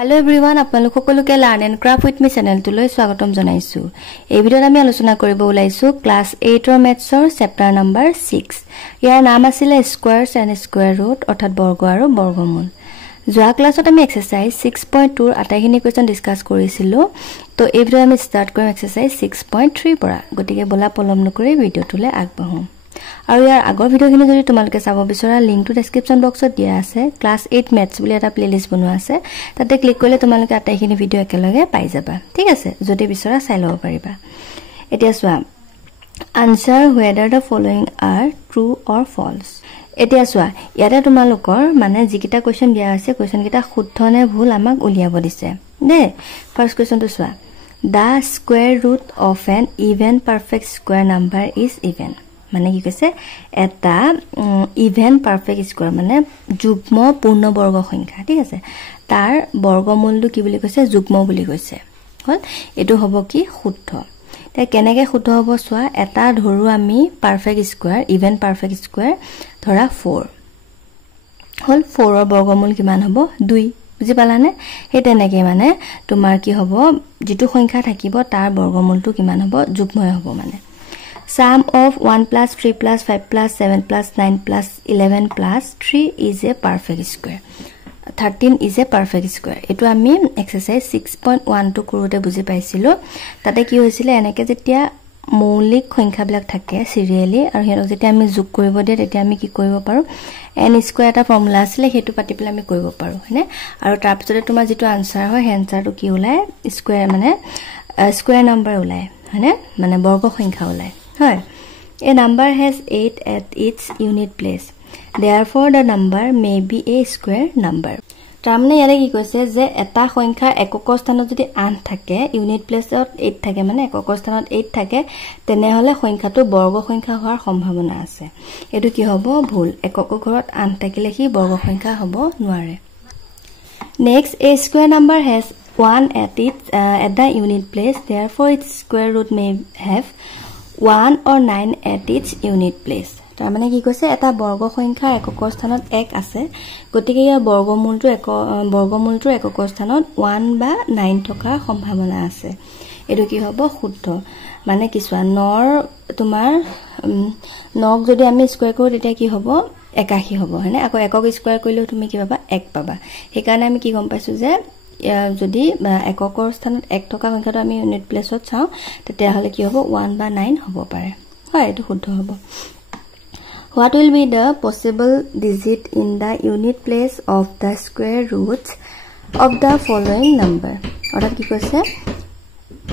Hello everyone, আপোনালোক সকলোকে Learn and Craft with me channel তুলৈ স্বাগতম জনাইছো। এই ভিডিঅ'ত আমি আলোচনা কৰিব ওলাইছো ক্লাস 8 ৰ মেথছৰ চেপ্টাৰ নম্বৰ 6। ইয়াৰ নাম আছিল স্কয়াৰছ এণ্ড স্কয়াৰ ৰুট অৰ্থাৎ বৰ্গ আৰু বৰ্গমূল। যোৱা ক্লাছত আমি এক্সাৰসাইজ 6.2 ৰ আটাইখিনি কোৱেশ্চন ডিসকাস কৰিছিলো। তো এই ভিডিঅ' আমি স্টাৰ্ট কৰিম এক্সাৰসাইজ 6.3 পৰা। গতিকে বলা পলম নকৰি ভিডিঅ'টোলৈ আগবাঢ়ো। আৰু ইয়াৰ আগৰ ভিডিঅ'খিনি যদি তোমালোকে চাব বিচৰা লিংকটো ডেসক্ৰিপচন বক্সত দিয়া আছে। ক্লাস 8 মেথছ বুলি এটা প্লেলিষ্ট বনোৱা আছে। তাতে ক্লিক কৰিলে তোমালোকে আটাইখিনি ভিডিঅ' একেলগে পাই যাবা। ঠিক আছে, যদি বিচৰা চাই ল'ব পাৰিবা। এতিয়া চোৱা, answer whether the following are true or false। এতিয়া চোৱা, ইয়াতে তোমালোকৰ মানে যিকিটা কোৱেশ্চন দিয়া আছে কোৱেশ্চন কিটা শুদ্ধ নে ভুল আমাক উলিয়াব দিছে। দে ফাৰ্স্ট কোৱেশ্চনটো চোৱা, the square root of an even perfect square number is even। মানে কি কৈছে, এটা ইভেন পারফেক্ট স্কয়ার মানে যুগ্ম পূর্ণবর্গ সংখ্যা। ঠিক আছে, তার বর্গমূলটো কি বুলি কৈছে, যুগ্ম বুলি কৈছে। হল, এটো হ'ব কি শুদ্ধ। তে কেনেকে শুদ্ধ হ'ব চোৱা, এটা ধৰু আমি perfect square, even perfect square ধৰা 4 হল। 4 ৰ বৰ্গমূল কিমান হ'ব, 2। বুজি পালানে? হে তেনেকে মানে তোমাৰ কি হ'ব, যেটো সংখ্যা থাকিব তাৰ বৰ্গমূলটো কিমান হ'ব, যুগ্মই হ'ব। মানে sum of 1 plus 3 plus 5 plus 7 plus 9 plus 11 plus 3 is a perfect square। 13 is a perfect square। এটো আমি এক্সারসাইজ 6.1 টো কৰোতে বুজি পাইছিলো। তাতে কি হৈছিলে, এনেকে যেতিয়া মৌলিক সংখ্যাবিলাক থাকে সিৰিয়ালি আৰু হেৰক যেতিয়া আমি যোগ কৰিব দিয়ে তেতিয়া আমি কি কৰিব পাৰো, n স্কয়াৰ এটা ফৰ্মুলা আছিল হেতু পাতি পেলাই আমি কৰিব পাৰো, হয়নে? আৰু তাৰ পিছতে তোমাৰ যেটো আনসাৰ হয় হে আনসাৰটো কি ওলায়, স্কয়াৰ মানে স্কয়াৰ নাম্বাৰ ওলায়, হয়নে? মানে বৰ্গ সংখ্যা ওলায়। হয়, a number has 8 at its unit place, therefore the number may be a square number। তাৰমানে ইয়াৰে কি কৈছে যে এটা সংখ্যা একক স্থানত যদি 8 থাকে, ইউনিট প্লেছত 8 থাকে, মানে একক স্থানত 8 থাকে, তেনেহলে সংখ্যাটো বৰ্গ সংখ্যা হোৱাৰ সম্ভাৱনা আছে। এটো কি হ'ব, ভুল। একক ঘৰত 8 থাকিলে কি বৰ্গ সংখ্যা হ'ব নোৱাৰে। Next, a square number has 1 at the unit place, therefore its square root may have 1 or 9 at its unit place। তাৰ মানে কি কৈছে, এটা বৰ্গ সংখ্যা একক স্থানত 1 আছে, গতিকে ইয়াৰ বৰ্গমূলটো একক স্থানত 1 বা 9 থকাৰ সম্ভাৱনা আছে। এটো কি হ'ব, শুদ্ধ। মানে কি চোৱা, নৰ তোমাৰ নক যদি আমি স্কয়াৰ কৰো তেতিয়া কি হ'ব, 81 হ'ব, হয়নে? আকৌ একক স্কয়াৰ কৰিলেও তুমি কি পাবা, 1 পাবা। সেইকাৰণে আমি কি গম পাইছো যে যদি এককৰ স্থানত 1 থকা সংখ্যাটো আমি ইউনিট প্লেছত চাও তেতিয়া হলে কি হ'ব, 1 বা 9 হ'ব পাৰে। হয়, এটো শুদ্ধ হ'ব। What will be the possible digit in the unit place of the square roots of the following number? অৰ্থাৎ কি কৈছে,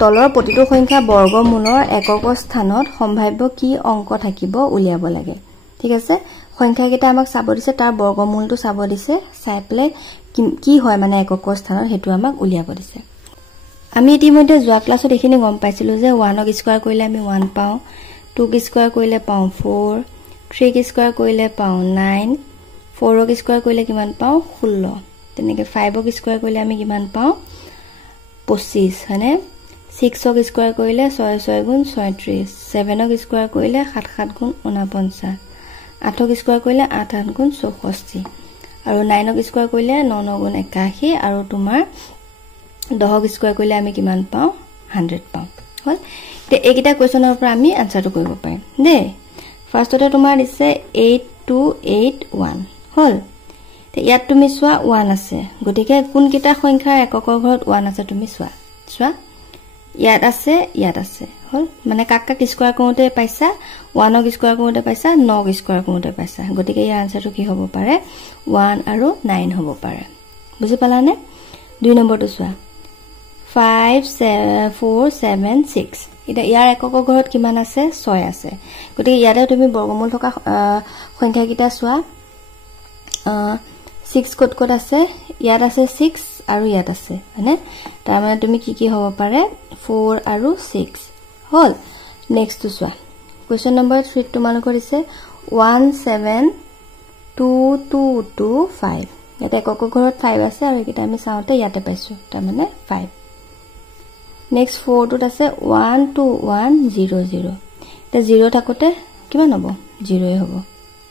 তলৰ প্ৰতিটো সংখ্যা বৰ্গমূলৰ একক স্থানত সম্ভাৱ্য কি অংক থাকিব উলিয়াব লাগে। ঠিক আছে, সংখ্যা কেইটা আমাক চাব দিছে, তাৰ বৰ্গমূলটো চাব দিছে, চাই পেলাই কি হয় মানে একক স্থানত হেতু আমাক উলিয়াব দিছে। আমি ইতিমধ্যে যোৱা ক্লাছত এখিনি গম পাইছিলো যে 1 ক স্কয়াৰ কৰিলে আমি 1 পাও, 2 ক স্কয়াৰ কৰিলে পাও 4, 3 ক স্কয়াৰ কৰিলে পাও 9, 4 ক স্কয়াৰ কৰিলে কিমান পাও 16, তেনেকে 5 ক স্কয়াৰ কৰিলে আমি কিমান পাও 25, হয়নে? 6 ক স্কয়াৰ কৰিলে 6 6 গুণ 36, 7 ক স্কয়াৰ কৰিলে 7 7 গুণ 49, 8 ক স্কয়াৰ কৰিলে 8 8 গুণ 64, আৰু 9 ক স্কয়াৰ কৰিলে 9 9 গুণ 81, আৰু তোমাৰ 10 ক স্কয়াৰ কৰিলে আমি কিমান পাও 100 পাও। হল, তে এইকিটা কোৱেশ্চনৰ পৰা আমি আনসাৰটো কৰিব পাৰিম দে। ফাৰ্ষ্টতে তোমাৰ দিছে 8281 হল। তে ইয়াত তুমি চোৱা 1 আছে, গতিকে কোন কিটা সংখ্যাৰ এককৰ ঘৰত 1 আছে তুমি চোৱা ইয়াত আছে, ইয়াত আছে। হল, মানে কাক স্কয়াৰ কৰোতে পাইছা, 1 ক স্কয়াৰ কৰোতে পাইছা, 9 ক স্কয়াৰ কৰোতে পাইছা, গতিকে ইয়াৰ আনসাৰটো কি হ'ব পাৰে, 1 আৰু 9 হ'ব পাৰে। বুজি পালানে? 2 নম্বৰটো চোৱা, 5 4 7 6। এটা ইয়াৰ একক ঘৰত কিমান আছে, 6 আছে, গতিকে ইয়াতে তুমি বৰ্গমূল থকা সংখ্যা কিটা চোৱা। 6 ক'ত আছে, ইয়াত আছে 6 আৰু ইয়াত আছে, হয়নে? তাৰ মানে তুমি কি হ'ব পাৰে, 4 আৰু 6 হল। নেক্সট তো চোৱা, কোৱেশ্চন নম্বৰ 3 তোমালোকৰ দিছে 172225। ইয়াতে একক ঘৰত 5 আছে আৰু এটা আমি চাওতে ইয়াতে পাইছো, তাৰ মানে 5। নেক্সট 4 টোত আছে 12100। তে 0 থাকোতে কিমান হ'ব, 0 হ'ব,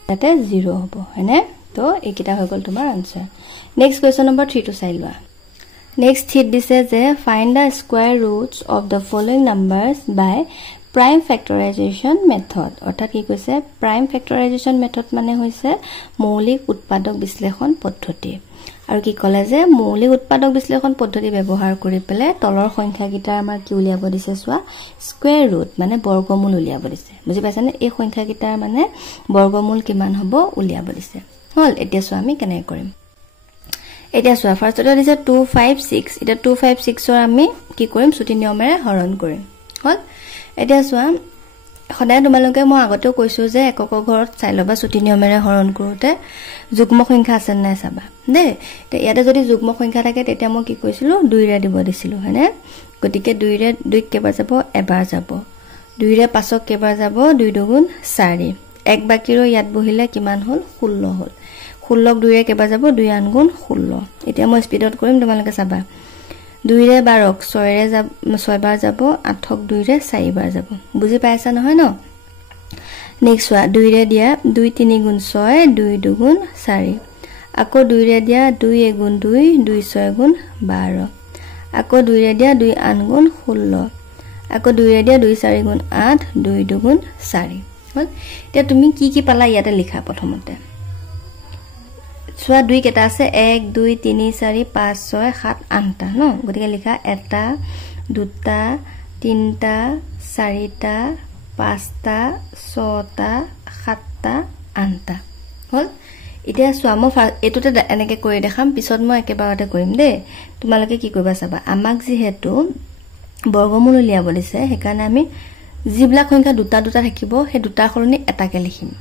ইয়াতে 0 হ'ব, হয়নে? তো এইকিটা হৈ গল তোমাৰ আনসাৰ। নেক্সট কোৱেশ্চন নম্বৰ 3 টো চাই লোৱা। নেক্সট হিট দিছে যে find the square roots of the following numbers by prime factorisation method অৰ্থাৎ কি কৈছে প্ৰাইম ফেক্টৰাইজেশ্যন মেথড মানে হৈছে মৌলিক উৎপাদক বিশ্লেষণ পদ্ধতি আৰু কি ক'লে যে মৌলিক উৎপাদক বিশ্লেষণ পদ্ধতি ব্যৱহাৰ কৰি পেলে তলৰ সংখ্যাকিটা আমাৰ কি উলিয়াব দিছে চোৱা স্কয়াৰ ৰুট মানে বৰ্গমূল উলিয়াব দিছে বুজি পাইছানে এই সংখ্যাকিটাৰ মানে বৰ্গমূল কিমান হ'ব উলিয়াব দিছে হল এতিয়া চোৱা আমি কেনে কৰিম এতিয়া চোৱা ফাৰ্ষ্টতে দিছে 256 এটা 256 ৰ আমি কি কৰিম ছুটি নিয়মেৰে হৰণ কৰিম হল এতিয়া চোৱা সদায় তোমালোকে মই আগতেও কৈছো যে একক ঘৰত চাই লবা ছুটি নিয়মেৰে হৰণ কৰোতে যুগ্ম সংখ্যা আছে নাই চাবা দে ইয়াতে যদি যুগ্ম সংখ্যা থাকে তেতিয়া মই কি কৈছিলো 2 ৰে দিব দিছিলো হয়নে গতিকে 2 ৰে 2 কেবাৰ যাব এবাৰ যাব 2 ৰে পাছক কেবাৰ যাব 2 দুগুণ 4 এক বাকিৰো ইয়াত বহিলে কিমান হল 16 হল 16 2 ৰে কেবাৰ যাব 2 আন গুণ 16 এতিয়া মই স্পিডত কৰিম তোমালোকে চাবা 2 ৰে 12 6 ৰে যাব 6 বাৰ যাব 8ক 2 ৰে 4 বাৰ যাব বুজি পাইছা নহয় ন নেক্সট ওয়া 2 ৰে দিয়া 2 3 গুণ 6 2 দুগুণ 4 আকৌ 2 ৰে দিয়া 2 1 গুণ 2 2 6 গুণ 12 আকৌ 2 ৰে দিয়া 2 আন গুণ 16 আকৌ 2 ৰে দিয়া 2 4 গুণ 8 2 দুগুণ 4 হল এতিয়া তুমি কি পালা ইয়াতে লিখা প্ৰথমতে সোয়া 2 কেটা আছে 1 2 3 4 5 6 7 8টা ন গতিকে লিখা এটা দুটা তিনটা চাৰিটা পাঁচটা ছটা সাতটা আঠটা হল এতিয়া সোয়া মই এটোতে এনেকে কৰি দেখাম পিছত মই একেবাৰতে কৰিম দে তোমালোকে কি কৰিবা চাবা আমাক যেহেতু বৰ্গমূল উলিয়াব দিছে হেকাৰণে আমি জিবলা সংখ্যা দুটা দুটা থাকিব হে দুটা খৰনি এটাকে লিখিম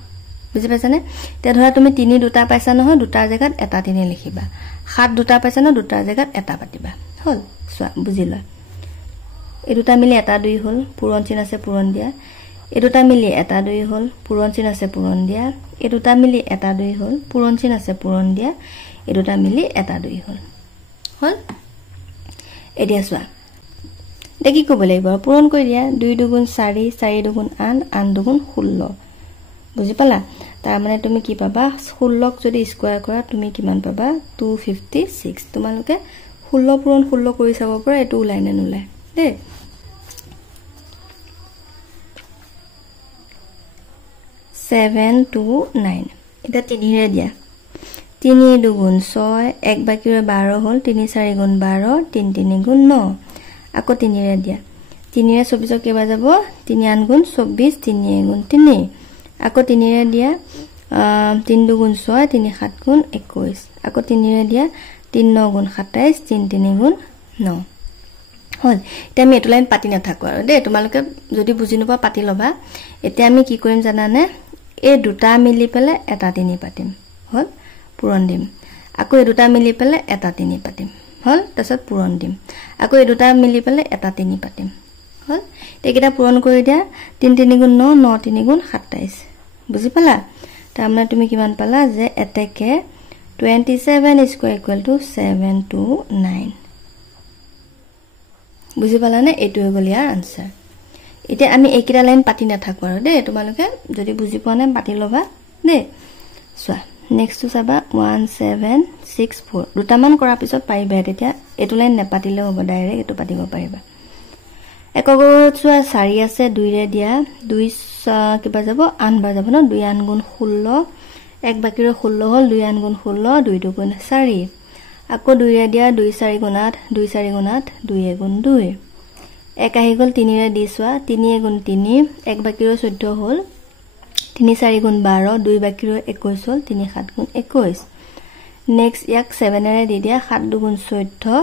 বুজি পাইছানে তে ধৰা তুমি 3 দুটা পাইছা নহয় দুটাৰ জায়গাত এটা 3 লিখিবা 7 দুটা পাইছা ন দুটাৰ জায়গাত এটা পাতিবা হল সোয়া বুজিলা এই দুটা মিলি এটা 2 হল পূৰণ চিন আছে পূৰণ দিয়া এই দুটা মিলি এটা 2 হল পূৰণ চিন আছে পূৰণ দিয়া এই দুটা মিলি এটা 2 হল পূৰণ চিন আছে পূৰণ দিয়া এই দুটা মিলি এটা 2 হল হল এতিয়া সোয়া দেখি কব লাগিব পূৰণ কৰি দিয়া 2 দুগুণ 4 4 দুগুণ 8 8 দুগুণ 16 বুজি পালা তাৰ মানে তুমি কি পাবা 16 ক যদি স্কয়াৰ কৰা তুমি কিমান পাবা 256 তোমালোকে 16 পূৰণ 16 কৰি চাব পৰা এটো ওলাই নে নোলাই দে 7 2 9 এটা 3 ৰে দিয়া 3 দুগুণ 6 এক বাকিৰে 12 হল 3 4 গুণ 12 3 3 গুণ 9 আকৌ 3 ৰে দিয়া 3 ৰে 24 কেবা যাব 3 আন গুণ 24 3 গুণ 3 আকৌ 3 ৰে দিয়া 3 দুগুণ 6 3 7 গুণ 21 আকৌ 3 ৰে দিয়া 3 9 গুণ 27 3 3 গুণ 9 হল এতিয়া আমি এটো লাইন পাতি না থাকো আৰু দে তোমালোকে যদি বুজি নপা পাতি লবা এতিয়া আমি কি কৰিম জানানে এই দুটা মিলি পেলে এটা 3 পাতিম হল পূৰণ দিম আকৌ এই দুটা মিলি পেলে এটা 3 পাতিম হল তাৰছত পূৰণ দিম আকৌ এই দুটা মিলি পেলে এটা 3 পাতিম হল তেকিটা পূৰণ কৰি দিয়া 3 3 গুণ 9 9 3 গুণ 27 বুজি পালা তাৰমানে তুমি কিমান পালা যে এতেকে 27 স্কয়াৰ ইকুৱেল টু 729 বুজি পালা নে এটো হৈ গল ইয়াৰ আনসাৰ এতিয়া আমি এইকিটা লাইন পাতি না থাকো আৰু দে তোমালোকে যদি বুজি পোৱা নাই পাতি লবা দে সোয়া নেক্সট টু চাবা 1764 দুটামান কৰা পিছত পাইবা তেতিয়া এটো লাইন নেপাতিলে হ'ব ডাইৰেক্ট এটো পাতিব পাৰিবা একগত সোয়া 4 আছে 2 ৰে দিয়া 2 কিবা যাব 8 বাৰ যাব ন 2 আন গুণ 16 এক বাকিৰে 16 হল 2 আন গুণ 16 2 দুগুণ 4 আকৌ 2 ৰে দিয়া 2 4 গুণ 8 2 4 গুণ 8 2 গুণ 2 এক আহি গল 3 ৰে দি সোয়া 3 গুণ 3 এক বাকিৰে 14 হল 3 4 গুণ 12 2 বাকিৰে 21 হল 3 7 গুণ 21 নেক্সট ইয়াক 7 ৰে দি দিয়া 7 দুগুণ 14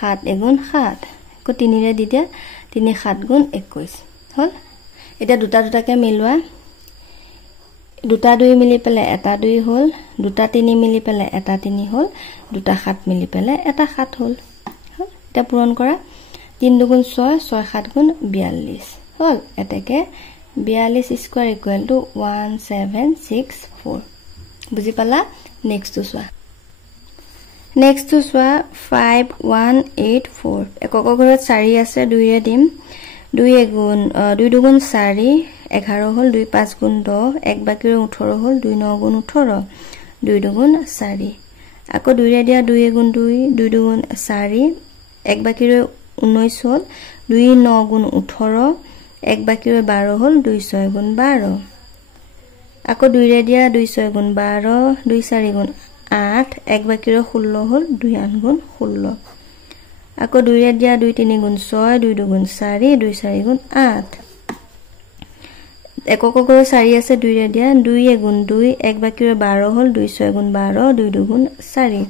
7 গুণ 7 আকৌ 3 ৰে দি দিয়া 3 7 গুণ 21 হল এটা দুটা দুটাকে মিলৱা দুটা 2 মিলি পেলে এটা 2 হল দুটা 3 মিলি পেলে এটা 3 হল দুটা 7 মিলি পেলে এটা 7 হল হল এটা পূৰণ কৰা 3 দুগুণ 6 6 7 গুণ 42 হল এতেকে 42 স্কয়াৰ ইকুৱেল টু 1764 বুজি পালা নেক্সট টু সোয়া 5184 একক ঘৰত 4 আছে 2 ৰে দিম 2 দুগুণ 4 11 হল 2 5 গুণ 10 এক বাকিৰে 18 হল 2 9 গুণ 18 2 দুগুণ 4 আকৌ 2 ৰে দিয়া 2 গুণ 2 2 দুগুণ 4 এক বাকিৰে 19 হল 2 9 গুণ 18 এক বাকিৰে 12 হল 2 6 গুণ 12 আকৌ 2 ৰে দিয়া 2 6 গুণ 12 2 4 গুণ 8 এক বাকিৰে 16 হল 2 8 গুণ 16 আকৌ 2 ৰে দিয়া 2 3 গুণ 6 2 2 গুণ 4 2 4 গুণ 8 এককক 4 আছে 2 ৰে দিয়া 2 গুণ 2 এক বাকিৰে 12 হল 2 6 গুণ 12 2 2 গুণ 4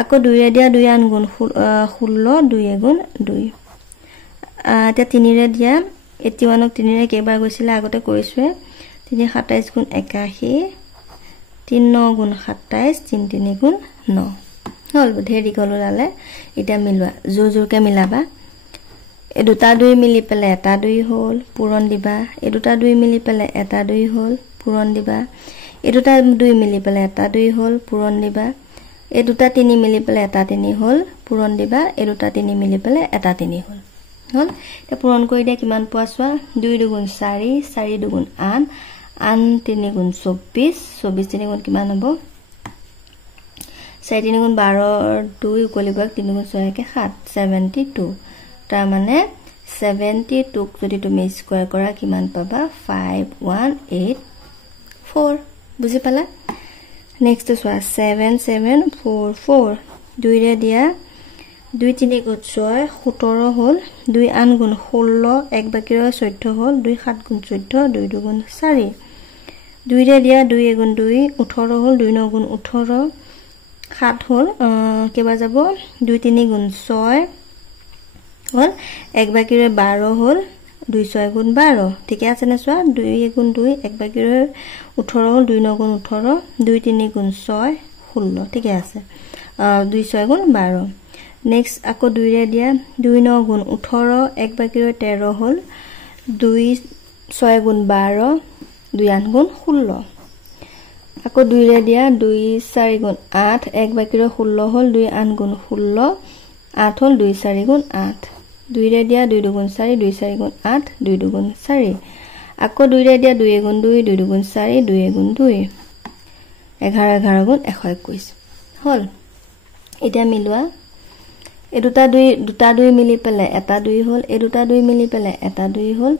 আকৌ 2 ৰে দিয়া 2 8 গুণ 16 2 গুণ 2 এতিয়া 3 ৰে দিয়া 81ক 3 ৰে কেইবাৰ গৈছিল আগতে কৰিছোৱে 3 27 গুণ 81 3 9 গুণ 27 3 3 গুণ 9 হল ঢেৰ দীঘল ওলালে এটা মিলোৱা জোৰকে মিলাবা এই দুটা 2 মিলি পেলে এটা 2 হল পূৰণ দিবা এই দুটা 2 মিলি পেলে এটা 2 হল পূৰণ দিবা এই দুটা 2 মিলি পেলে এটা 2 হল পূৰণ দিবা এই দুটা 3 মিলি পেলে এটা 3 হল পূৰণ দিবা এই দুটা 3 মিলি পেলে এটা 3 হল হল এটা পূৰণ কৰি দিয়া কিমান পোৱা চোৱা 2 দুগুণ 4 4 দুগুণ 8 8 3 গুণ 24 24 3 গুণ কিমান হ'ব 4 3 গুণ 12 2 ইকুৱেল 3 গুণ 6 কে 7 72 তাৰ মানে 72 ক যদি তুমি স্কয়াৰ কৰা কিমান পাবা 5184 বুজি পালা নেক্সট চোৱা 7744 2 ৰে দিয়া 2 3 গুণ 6 17 হল 2 8 গুণ 16 এক বাকিৰে 14 হল 2 7 গুণ 14 2 2 গুণ 4 2 ৰে দিয়া 2 গুণ 2 18 হল 2 9 গুণ 18 7 হল কেবা যাব 2 3 গুণ 6 হল এক বাকিৰে 12 হল 2 6 গুণ 12 ঠিক আছে না চোৱা 2 গুণ 2 এক বাকিৰে 18 হল 2 9 গুণ 18 2 3 গুণ 6 16 ঠিক আছে 2 6 গুণ 12 নেক্সট আকৌ 2 ৰে দিয়া 2 9 গুণ 18 এক বাকিৰে 13 হল 2 6 গুণ 12 2 8 গুণ 16 আকৌ 2 ৰে দিয়া 2 4 গুণ 8 এক বাকিৰে 16 হল 2 8 গুণ 16 8 হল 2 4 গুণ 8 2 ৰে দিয়া 2 2 গুণ 4 2 4 গুণ 8 2 2 গুণ 4 আকৌ 2 ৰে দিয়া 2 গুণ 2 2 2 গুণ 4 2 গুণ 2 11 11 গুণ 121 হল এটা মিলোৱা এই দুটা 2 মিলি পেলে এটা 2 হল এই দুটা 2 মিলি পেলে এটা 2 হল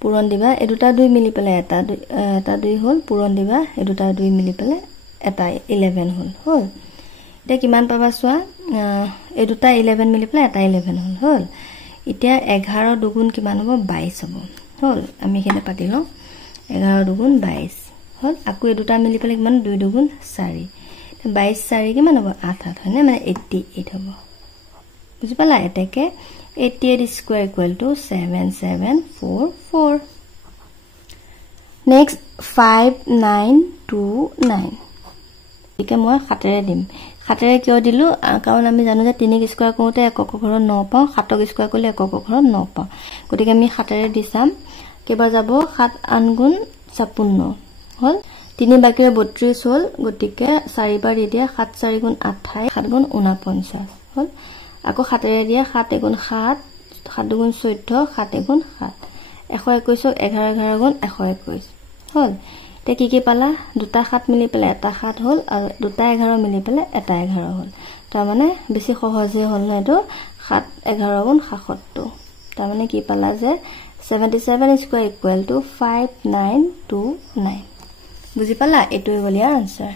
পূৰণ দিবা এই দুটা 2 মিলি পেলে এটা 2 হল পূৰণ দিবা এই দুটা 2 মিলি পেলে এটা 11 হল হল এটা কিমান পাবা চোৱা এই দুটা 11 মিলি পেলে এটা 11 হল হল এতিয়া 11 দুগুণ কিমান হ'ব 22 হ'ব হল আমি এখানে পাতি লওঁ 11 দুগুণ 22 হল আকৌ এই দুটা মিলি পেলে কিমান 2 দুগুণ 4 22 4 কিমান হ'ব 8 8 হয়নে মানে 88 হ'ব বুজি পালা এটাকে 88 স্কয়াৰ ইকুৱেল টু 7744 নেক্সট 5929 একে মই 7 ৰে দিম 7 ৰে কিয় দিলো কাৰণ আমি জানো যে 3 ক স্কয়াৰ কৰোতে একক ঘৰত 9 পাও 7 ক স্কয়াৰ কৰিলে একক ঘৰত 9 পাও গতিকে আমি 7 ৰে দিছাম কেবা যাব 7 8 গুণ 56 হল 3 বাকিৰে 32 হল গতিকে 4 বাৰ দি দিয়া 7 4 গুণ 28 7 গুণ 49 হল আকৌ 7 ৰে দিয়া 7 গুণ 7 7 গুণ 14 7 গুণ 7 121 11 11 গুণ 121 হল তে কি পালা দুটা 7 মিলি পেলে এটা 7 হল আৰু দুটা 11 মিলি পেলে এটা 11 হল তাৰ মানে বেছি সহজে হল না এটো 7 11 গুণ 77 তাৰ মানে কি পালা যে 77 স্কয়াৰ ইকুৱেল টু 5929 বুজি পালা এটোই হ'ল ইয়াৰ আনসাৰ